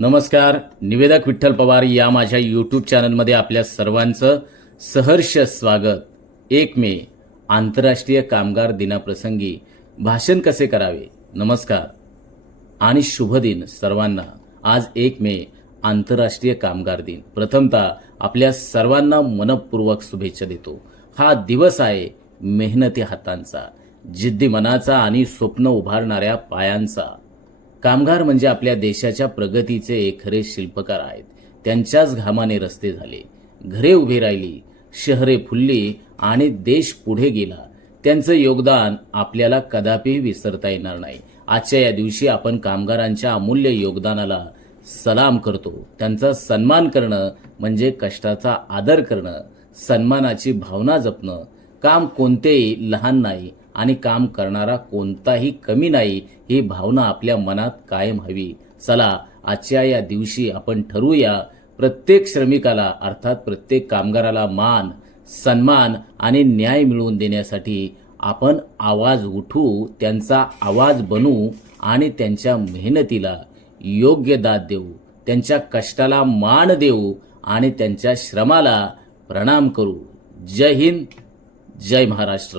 नमस्कार निवेदक विठ्ठल पवार या माझ्या यूट्यूब चॅनलमध्ये आपल्या सर्वांचं सहर्ष स्वागत. एक मे आंतरराष्ट्रीय कामगार दिनाप्रसंगी भाषण कसे करावे? नमस्कार. आणि शुभ दिन सर्वांना. आज एक मे आंतरराष्ट्रीय कामगार दिन. प्रथमतः आपल्या सर्वांना मनपूर्वक शुभेच्छा देतो. हा दिवस आहे मेहनती हातांचा जिद्दी मनाचा आणि स्वप्न उभारणाऱ्या पायांचा. कामगार म्हणजे आपल्या देशाच्या प्रगतीचे खरे शिल्पकार आहेत. त्यांच्याच घामाने रस्ते झाले. घरे उभी राहिली शहरे फुलली आणि देश पुढे गेला. त्यांचं योगदान आपल्याला कदापि विसरता येणार नाही. आजच्या या दिवशी आपण कामगारांच्या अमूल्य योगदानाला सलाम करतो. त्यांचा सन्मान करणं म्हणजे कष्टाचा आदर करणं सन्मानाची भावना जपणं. काम कोणतेही लहान नाही आणि काम करणारा कोणताही कमी नाही ही भावना आपल्या मनात कायम हवी. चला आजच्या या दिवशी आपण ठरवूया प्रत्येक श्रमिकाला अर्थात प्रत्येक कामगाराला मान सन्मान आणि न्याय मिळवून देण्यासाठी आपण आवाज उठू त्यांचा आवाज बनवू आणि त्यांच्या मेहनतीला योग्य दाद देऊ त्यांच्या कष्टाला मान देऊ आणि त्यांच्या श्रमाला प्रणाम करू. जय हिंद जय महाराष्ट्र.